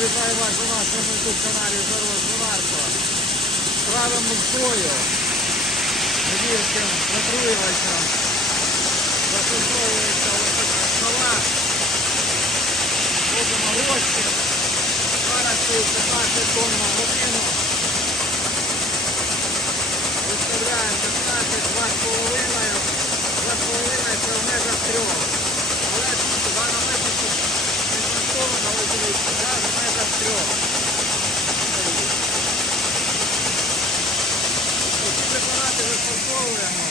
Вітаю вас у нашому YouTube каналі Зорвозвонарство. Правим мукою, невірським натруювачем, застосовується стола, робимо гроші, зараз тут 15 тонн на годину, виставляємо 15, 2,5, 2,5 це в межах трьох. Але тут в даному випадку Ці препарати застосовуємо.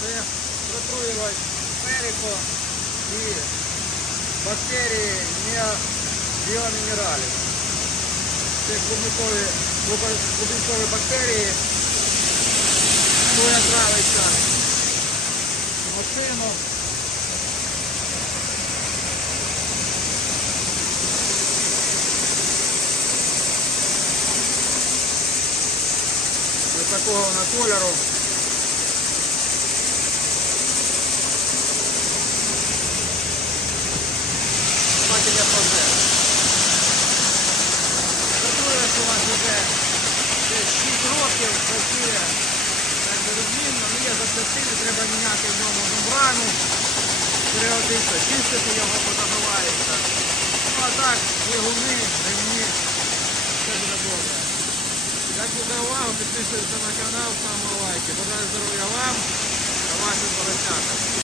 Це протруювач періко і бактерії біомінералів. Це клубникові бактерії, своя травиться машину. Ось такого на кольору. Бачите, проте. Працює у вас вже десь 6 років, працює так розмінно, ну є запчастини, треба міняти в ньому мембрану, періодично чистити його, бо забивається. Ну а так, двигуни, Увагу, підписуйтесь на канал, ставимо лайки. Бажаю здоров'я вам та вашим поросятам.